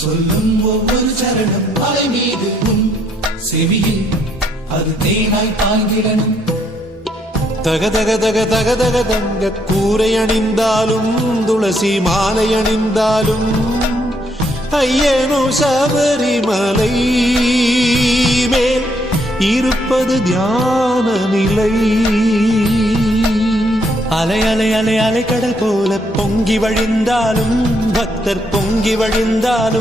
சொல்லும் ஒவ்வொரு சரணம் மலை மீது உன் செவியில் அது தேனாய் பாய்ந்திடணும். தக தக தக தக தக தங்க கூரை அணிந்தாலும் துளசி மாலை அணிந்தாலும் ஐயனோ சபரிமலை மேல் இருப்பது தியான நிலை. அலை அலை அலை அலை கடல் போல பொங்கி வழிந்தாலும் பக்தர் பொங்கி வழிந்தாலும்